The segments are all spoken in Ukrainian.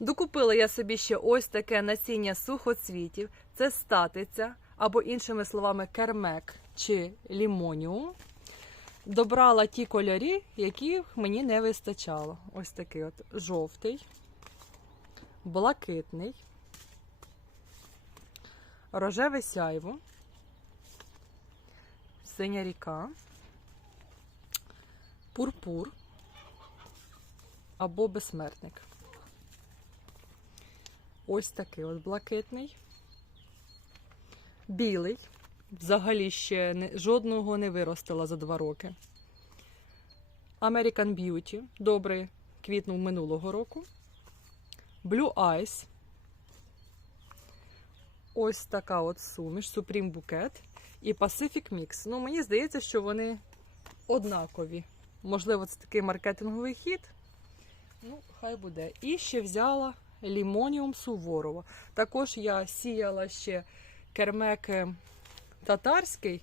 Докупила я собі ще ось таке насіння сухоцвітів. Це статиця, або іншими словами, кермек чи лімоніум. Добрала ті кольорі, яких мені не вистачало. Ось такий от жовтий, блакитний, рожеве сяйво, синя ріка, пурпур або безсмертник. Ось такий от блакитний. Білий. Взагалі ще не, жодного не виростила за два роки. American Beauty. Добрий квітнув минулого року. Blue Eyes. Ось така от суміш. Supreme Bouquet. І Pacific Mix. Ну, мені здається, що вони однакові. Можливо, це такий маркетинговий хід. Ну, хай буде. І ще взяла лімоніум Суворова. Також я сіяла ще кермек е, татарський.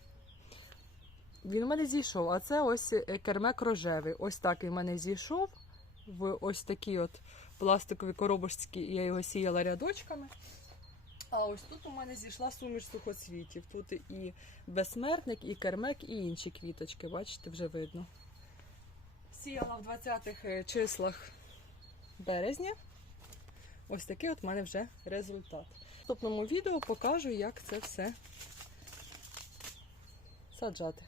Він у мене зійшов, а це ось е, кермек рожевий. Ось так він в мене зійшов. В ось такій от пластиковій коробочці я його сіяла рядочками. А ось тут у мене зійшла суміш сухоцвітів. Тут і безсмертник, і кермек, і інші квіточки. Бачите, вже видно. Сіяла в 20-х е, числах березня. Ось такий от в мене вже результат. В наступному відео покажу, як це все саджати.